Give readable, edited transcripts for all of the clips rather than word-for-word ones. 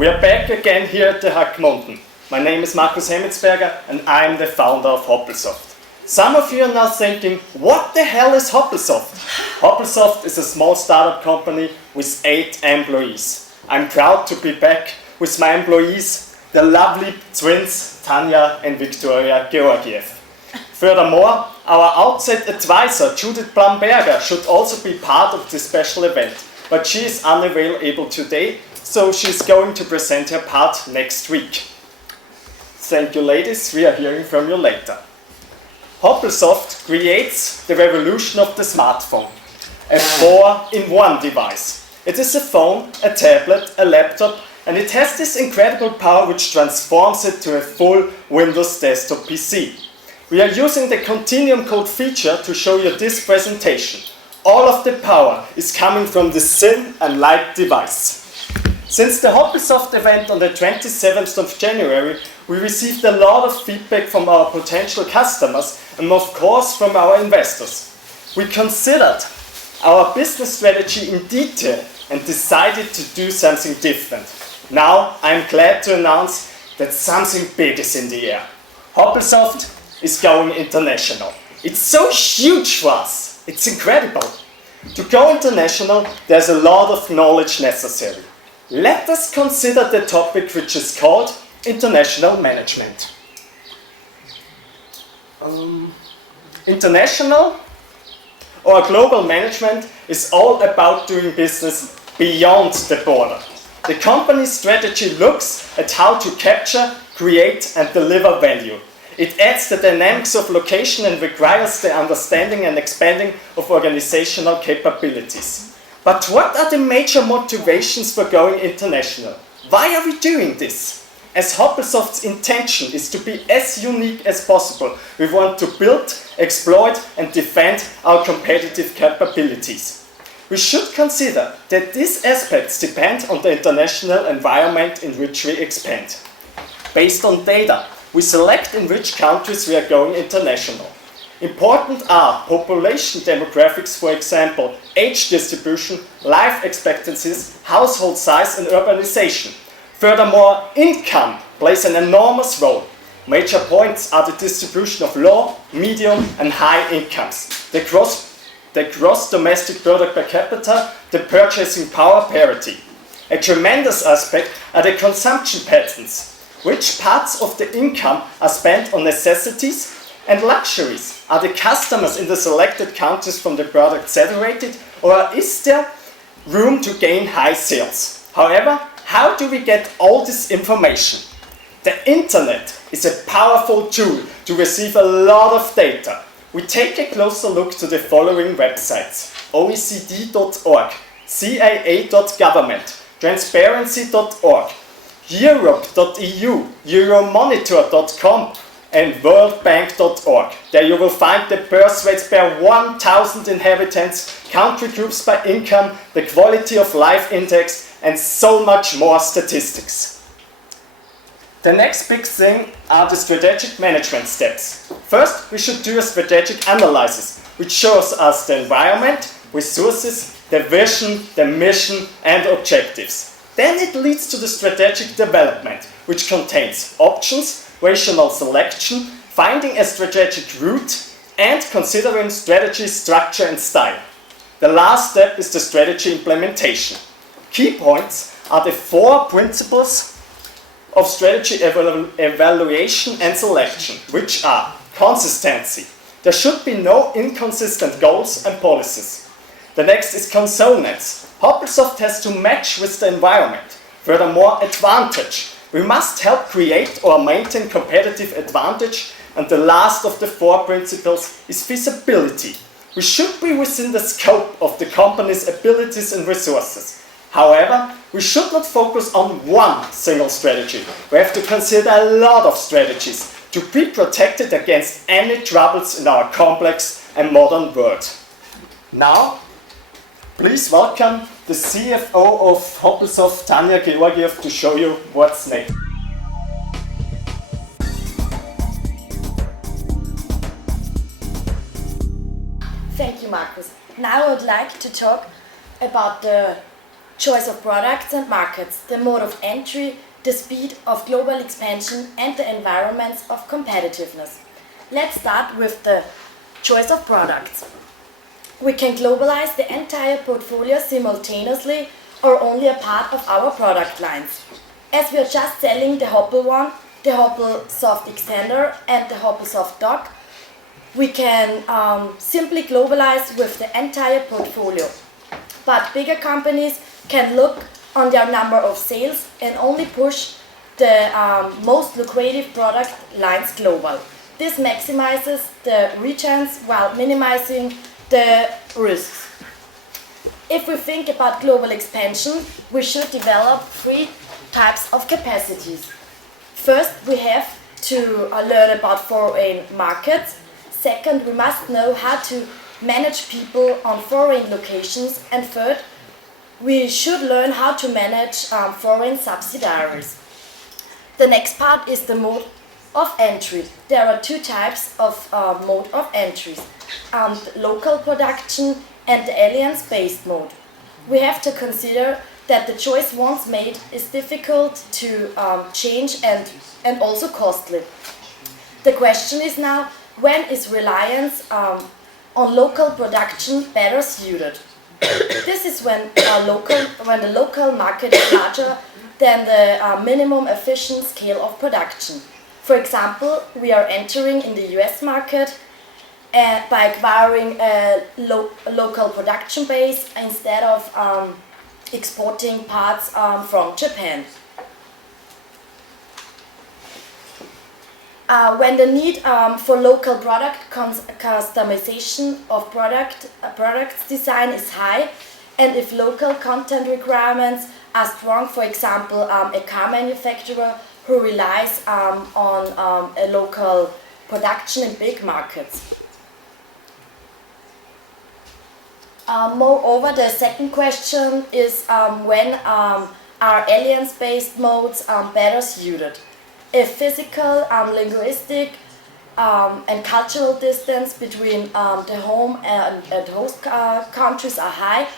We are back again here at the HAK-Gmunden. My name is Markus Hemmetsberger and I'm the founder of Hoppelsoft. Some of you are now thinking, what the hell is Hoppelsoft? Hoppelsoft is a small startup company with 8 employees. I'm proud to be back with my employees, the lovely twins Tanya and Victoria Georgiev. Furthermore, our outside advisor Judith Blamberger should also be part of this special event, but she is unavailable today, so she's going to present her part next week. Thank you, ladies, we are hearing from you later. Hoppelsoft creates the revolution of the smartphone, a 4-in-1 device. It is a phone, a tablet, a laptop, and it has this incredible power which transforms it to a full Windows desktop PC. We are using the Continuum Code feature to show you this presentation. All of the power is coming from the thin and light device. Since the Hoppelsoft event on the 27th of January, we received a lot of feedback from our potential customers and of course from our investors. We considered our business strategy in detail and decided to do something different. Now I'm glad to announce that something big is in the air. Hoppelsoft is going international. It's so huge for us. It's incredible. To go international, there's a lot of knowledge necessary. Let us consider the topic which is called international management. International or global management is all about doing business beyond the border. The company's strategy looks at how to capture, create and deliver value. It adds the dynamics of location and requires the understanding and expanding of organizational capabilities. But what are the major motivations for going international? Why are we doing this? As Hoppelsoft's intention is to be as unique as possible, we want to build, exploit and defend our competitive capabilities. We should consider that these aspects depend on the international environment in which we expand. Based on data, we select in which countries we are going international. Important are population demographics, for example, age distribution, life expectancies, household size and urbanization. Furthermore, income plays an enormous role. Major points are the distribution of low, medium and high incomes, the gross domestic product per capita, the purchasing power parity. A tremendous aspect are the consumption patterns. Which parts of the income are spent on necessities and luxuries? Are the customers in the selected countries from the product saturated, or is there room to gain high sales? However, how do we get all this information? The internet is a powerful tool to receive a lot of data. We take a closer look to the following websites: OECD.org, CIA.government, Transparency.org, Europe.eu, Euromonitor.com and worldbank.org. There you will find the birth rates per 1,000 inhabitants, country groups by income, the quality of life index and so much more statistics. The next big thing are the strategic management steps. First, we should do a strategic analysis, which shows us the environment, resources, the vision, the mission and objectives. Then it leads to the strategic development, which contains options, rational selection, finding a strategic route, and considering strategy, structure and style. The last step is the strategy implementation. Key points are the 4 principles of strategy evaluation and selection, which are consistency. There should be no inconsistent goals and policies. The next is consonance. Hoppelsoft has to match with the environment. Furthermore, advantage. We must help create or maintain competitive advantage. And the last of the 4 principles is feasibility. We should be within the scope of the company's abilities and resources. However, we should not focus on one single strategy. We have to consider a lot of strategies to be protected against any troubles in our complex and modern world. Now, please welcome the CFO of Hoppelsoft, Tanya Georgiev, to show you what's next. Thank you, Markus. Now I would like to talk about the choice of products and markets, the mode of entry, the speed of global expansion, and the environments of competitiveness. Let's start with the choice of products. We can globalize the entire portfolio simultaneously or only a part of our product lines. As we are just selling the Hoppel one, the Hoppelsoft extender and the Hoppelsoft dock, we can simply globalize with the entire portfolio. But bigger companies can look on their number of sales and only push the most lucrative product lines global. This maximizes the returns while minimizing the risks. If we think about global expansion, we should develop 3 types of capacities. First, we have to learn about foreign markets. Second, we must know how to manage people on foreign locations. And third, we should learn how to manage foreign subsidiaries. The next part is the mode of entry. There are 2 types of mode of entries, local production and the alliance-based mode. We have to consider that the choice once made is difficult to change and also costly. The question is now, when is reliance on local production better suited? This is when the local market is larger than the minimum efficient scale of production. For example, we are entering in the US market by acquiring a local production base instead of exporting parts from Japan. When the need for local product customization of products design is high, and if local content requirements are strong, for example, a car manufacturer who relies on a local production in big markets. Moreover, the second question is when are alliance-based modes better suited? If physical, linguistic, and cultural distance between the home and host countries are high,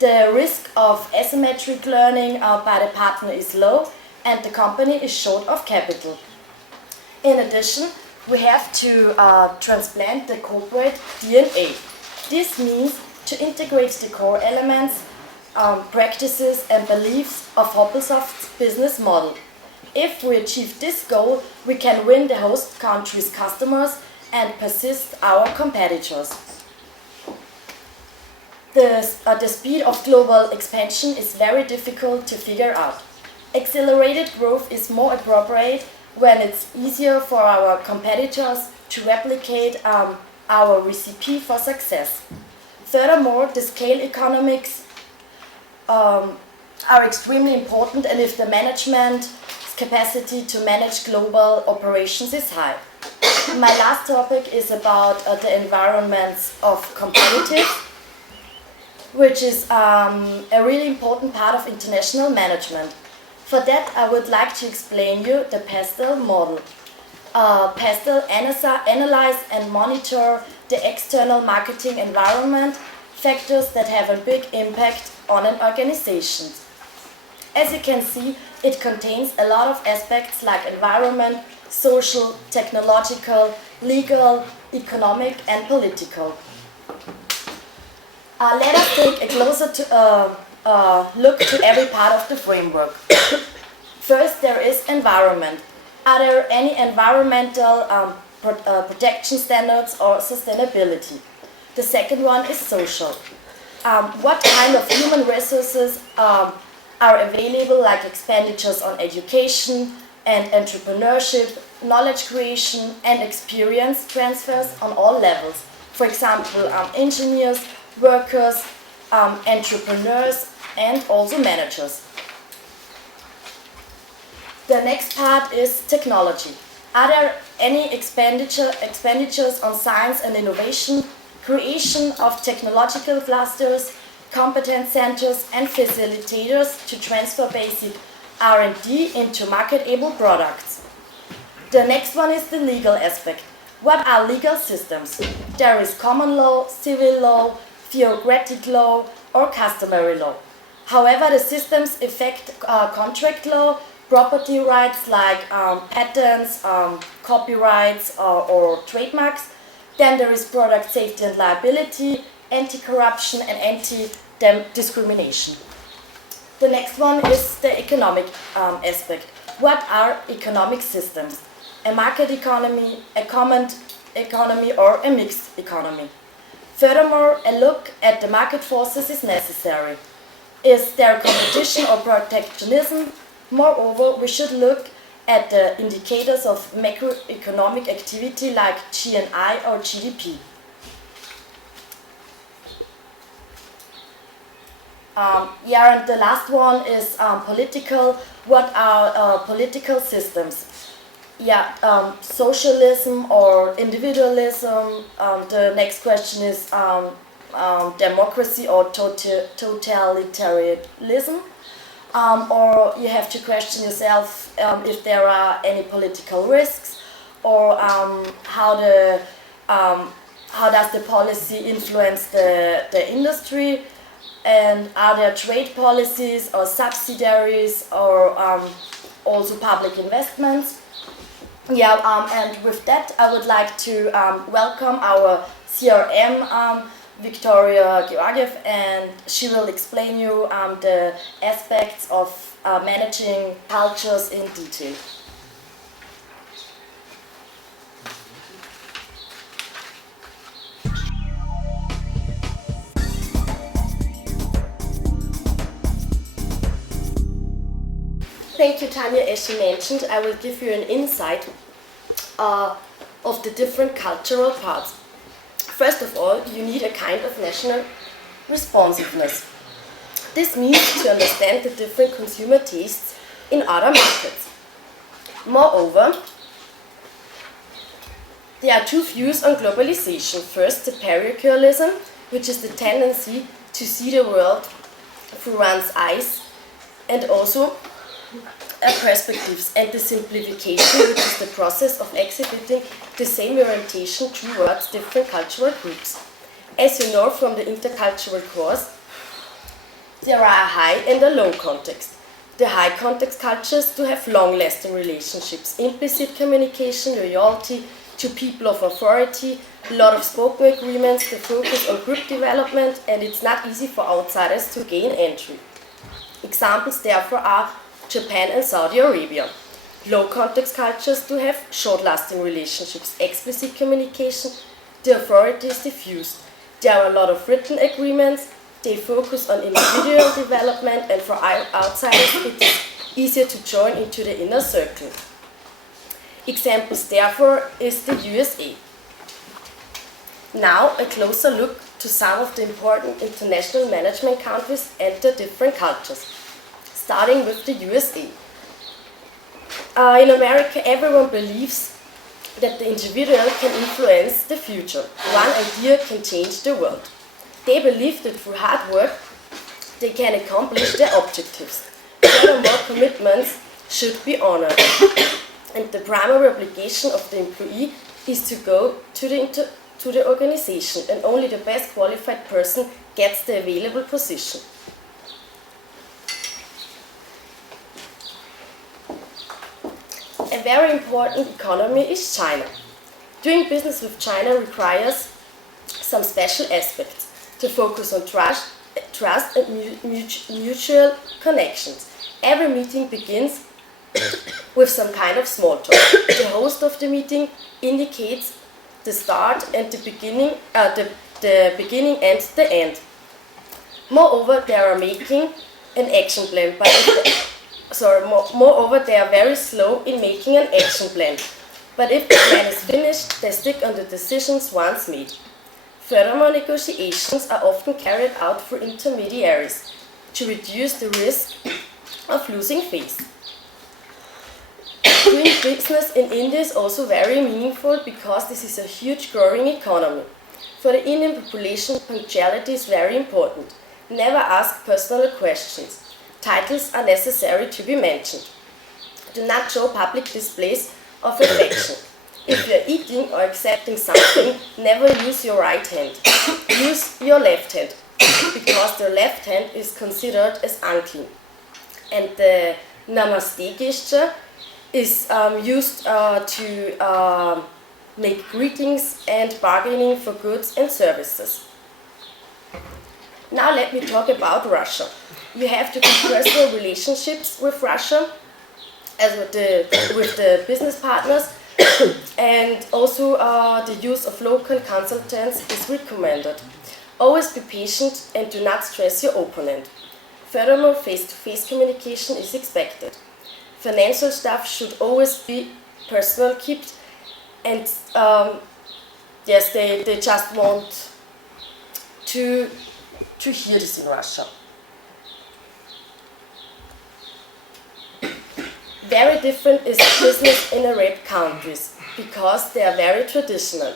the risk of asymmetric learning by the partner is low, and the company is short of capital. In addition, we have to transplant the corporate DNA. This means to integrate the core elements, practices and beliefs of Hoppelsoft's business model. If we achieve this goal, we can win the host country's customers and persist our competitors. The speed of global expansion is very difficult to figure out. Accelerated growth is more appropriate when it's easier for our competitors to replicate our recipe for success. Furthermore, the scale economics are extremely important, and if the management capacity to manage global operations is high. My last topic is about the environments of competitive, which is a really important part of international management. For that, I would like to explain you the PESTEL model. PESTEL analyze and monitor the external marketing environment, factors that have a big impact on an organization. As you can see, it contains a lot of aspects like environment, social, technological, legal, economic and political. Let us take a closer look to every part of the framework. First, there is environment. Are there any environmental protection standards or sustainability? The second one is social. What kind of human resources are available, like expenditures on education and entrepreneurship, knowledge creation and experience transfers on all levels. For example, engineers, workers, entrepreneurs and also managers. The next part is technology. Are there any expenditures on science and innovation, creation of technological clusters, competence centers and facilitators to transfer basic R&D into marketable products? The next one is the legal aspect. What are legal systems? There is common law, civil law, theocratic law or customary law. However, the systems affect contract law, property rights like patents, copyrights or trademarks. Then there is product safety and liability, anti-corruption and anti-discrimination. The next one is the economic aspect. What are economic systems? A market economy, a common economy, or a mixed economy? Furthermore, a look at the market forces is necessary. Is there competition or protectionism? Moreover, we should look at the indicators of macroeconomic activity like GNI or GDP. And the last one is political. What are political systems? Socialism or individualism. The next question is democracy or totalitarianism. Or you have to question yourself if there are any political risks, or how does the policy influence the industry, and are there trade policies or subsidiaries or also public investments. And with that I would like to welcome our CRM Victoria Georgiev, and she will explain you the aspects of managing cultures in detail. Thank you, Tanya. As you mentioned, I will give you an insight of the different cultural parts. First of all, you need a kind of national responsiveness. This means to understand the different consumer tastes in other markets. Moreover, there are two views on globalization. First, the parochialism, which is the tendency to see the world through one's eyes, and also perspectives, and the simplification, which is the process of exhibiting the same orientation towards different cultural groups. As you know from the intercultural course, there are a high and a low context. The high context cultures do have long-lasting relationships, implicit communication, loyalty to people of authority, a lot of spoken agreements, the focus on group development, and it's not easy for outsiders to gain entry. Examples therefore are Japan and Saudi Arabia. Low context cultures do have short-lasting relationships, explicit communication, the authority is diffused. There are a lot of written agreements, they focus on individual development, and for outsiders it is easier to join into the inner circle. Examples therefore is the USA. Now a closer look to some of the important international management countries and the different cultures. Starting with the USA. In America, everyone believes that the individual can influence the future. One idea can change the world. They believe that through hard work, they can accomplish their objectives. Furthermore, commitments should be honored. And the primary obligation of the employee is to go to the organization, and only the best qualified person gets the available position. A very important economy is China. Doing business with China requires some special aspects to focus on trust and mutual connections. Every meeting begins with some kind of small talk. The host of the meeting indicates the start and the beginning and the end. Moreover, they are making an action plan, moreover, they are very slow in making an action plan. But if the plan is finished, they stick on the decisions once made. Furthermore, negotiations are often carried out through intermediaries to reduce the risk of losing face. Doing business in India is also very meaningful because this is a huge growing economy. For the Indian population, punctuality is very important. Never ask personal questions. Titles are necessary to be mentioned. Do not show public displays of affection. If you are eating or accepting something, never use your right hand. Use your left hand. because their left hand is considered as unclean. And the namaste gesture is used to make greetings and bargaining for goods and services. Now let me talk about Russia. You have to keep personal relationships with Russia, as with the business partners, and also the use of local consultants is recommended. Always be patient and do not stress your opponent. Furthermore, face-to-face communication is expected. Financial stuff should always be personal kept, and yes, they just want to hear this in Russia. Very different is business in Arab countries, because they are very traditional.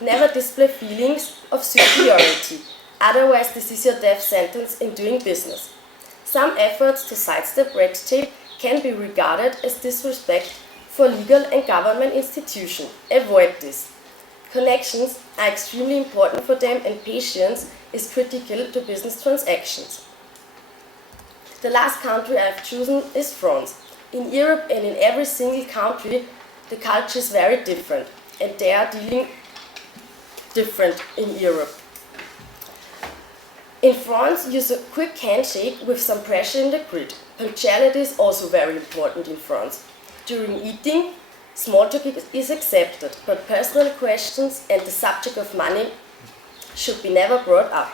Never display feelings of superiority, otherwise this is your death sentence in doing business. Some efforts to sidestep red tape can be regarded as disrespect for legal and government institutions. Avoid this. Connections are extremely important for them, and patience is critical to business transactions. The last country I have chosen is France. In Europe and in every single country, the culture is very different, and they are dealing different in Europe. In France, use a quick handshake with some pressure in the grid. Punctuality is also very important in France. During eating, small talk is accepted, but personal questions and the subject of money should be never brought up.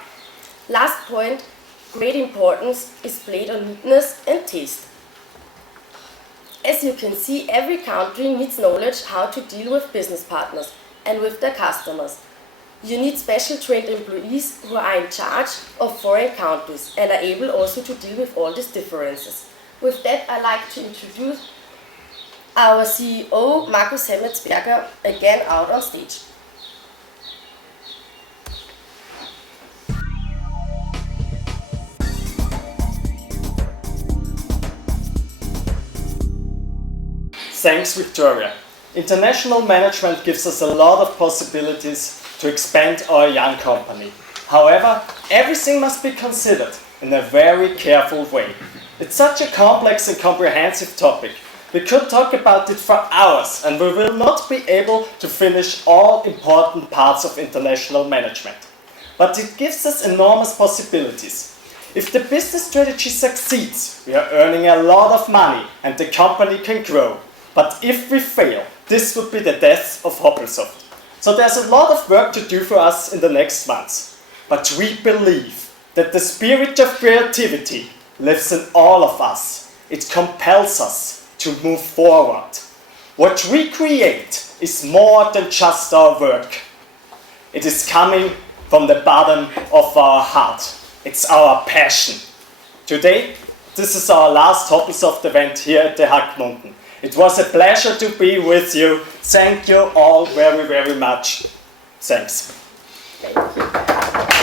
Last point, great importance is placed on neatness and taste. As you can see, every country needs knowledge how to deal with business partners and with their customers. You need special trained employees who are in charge of foreign countries and are able also to deal with all these differences. With that, I'd like to introduce our CEO, Markus Hemmetsberger, again out on stage. Thanks, Victoria. International management gives us a lot of possibilities to expand our young company. However, everything must be considered in a very careful way. It's such a complex and comprehensive topic. We could talk about it for hours, and we will not be able to finish all important parts of international management. But it gives us enormous possibilities. If the business strategy succeeds, we are earning a lot of money and the company can grow. But if we fail, this would be the death of Hoppelsoft. So there's a lot of work to do for us in the next months. But we believe that the spirit of creativity lives in all of us. It compels us to move forward. What we create is more than just our work. It is coming from the bottom of our heart. It's our passion. Today, this is our last Hoppelsoft event here at the HAK-Gmunden. It was a pleasure to be with you. Thank you all very, very much. Thanks. Thank you.